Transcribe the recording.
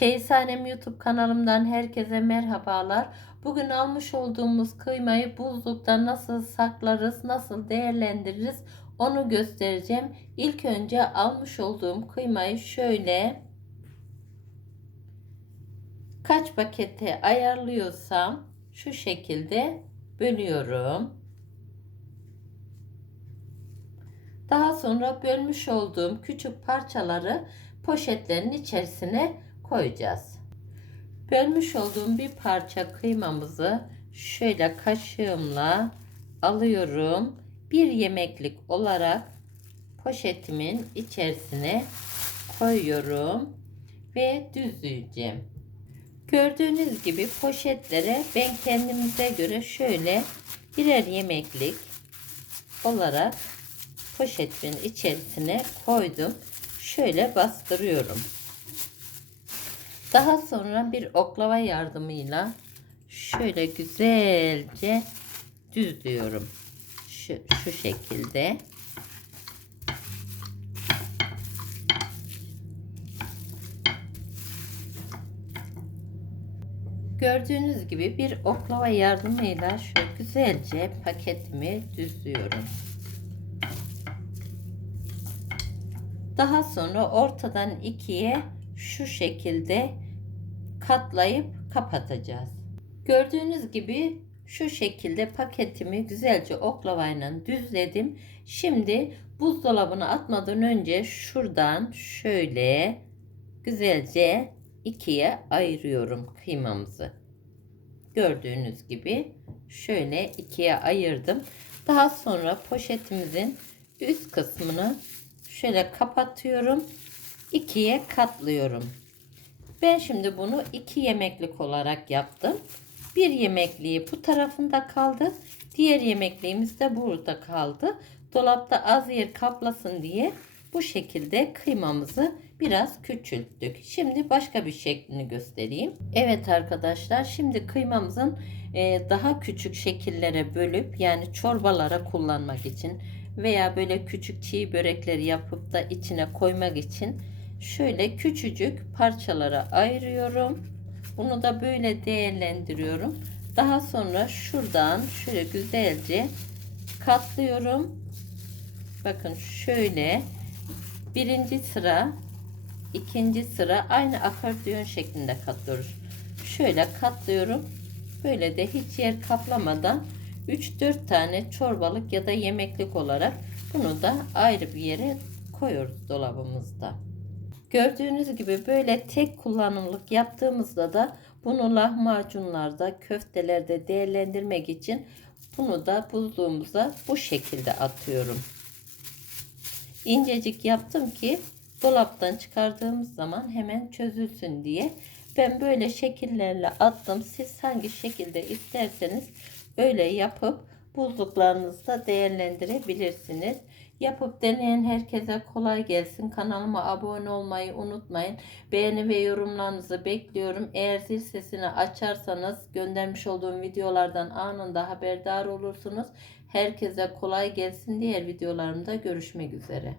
Çeyizhanem YouTube kanalımdan herkese merhabalar. Bugün almış olduğumuz kıymayı buzlukta nasıl saklarız, nasıl değerlendiririz onu göstereceğim. İlk önce almış olduğum kıymayı şöyle kaç pakete ayarlıyorsam şu şekilde bölüyorum. Daha sonra bölmüş olduğum küçük parçaları poşetlerin içerisine koyacağız. Bölmüş olduğum bir parça kıymamızı şöyle kaşığımla alıyorum. Bir yemeklik olarak poşetimin içerisine koyuyorum ve düzleyeceğim. Gördüğünüz gibi poşetlere ben kendimize göre şöyle birer yemeklik olarak poşetimin içerisine koydum. Şöyle bastırıyorum. Daha sonra bir oklava yardımıyla şöyle güzelce düzlüyorum. Şu, şu şekilde. Gördüğünüz gibi bir oklava yardımıyla şöyle güzelce paketimi düzlüyorum. Daha sonra ortadan ikiye şu şekilde katlayıp kapatacağız. Gördüğünüz gibi şu şekilde paketimi güzelce oklavayla düzledim. Şimdi buzdolabına atmadan önce şuradan şöyle güzelce ikiye ayırıyorum kıymamızı. Gördüğünüz gibi şöyle ikiye ayırdım. Daha sonra poşetimizin üst kısmını şöyle kapatıyorum. İkiye katlıyorum. Ben şimdi bunu iki yemeklik olarak yaptım. Bir yemekliği bu tarafında kaldı. Diğer yemekliğimiz de burada kaldı. Dolapta az yer kaplasın diye bu şekilde kıymamızı biraz küçülttük. Şimdi başka bir şeklini göstereyim. Evet arkadaşlar şimdi kıymamızın e, daha küçük şekillere bölüp yani çorbalara kullanmak için veya böyle küçük çiğ börekleri yapıp da içine koymak için şöyle küçücük parçalara ayırıyorum. Bunu da böyle değerlendiriyorum. Daha sonra şuradan şöyle güzelce katlıyorum. Bakın şöyle birinci sıra ikinci sıra aynı akordeon şeklinde katlıyoruz. Şöyle katlıyorum. Böyle de hiç yer kaplamadan 3-4 tane çorbalık ya da yemeklik olarak bunu da ayrı bir yere koyuyoruz dolabımızda. Gördüğünüz gibi böyle tek kullanımlık yaptığımızda da bunu lahmacunlarda, köftelerde değerlendirmek için bunu da buzluğumuza bu şekilde atıyorum. İncecik yaptım ki dolaptan çıkardığımız zaman hemen çözülsün diye. Ben böyle şekillerle attım. Siz hangi şekilde isterseniz öyle yapıp buzluklarınızda değerlendirebilirsiniz. Yapıp deneyen herkese kolay gelsin. Kanalıma abone olmayı unutmayın. Beğeni ve yorumlarınızı bekliyorum. Eğer zil sesini açarsanız göndermiş olduğum videolardan anında haberdar olursunuz. Herkese kolay gelsin. Diğer videolarımda görüşmek üzere.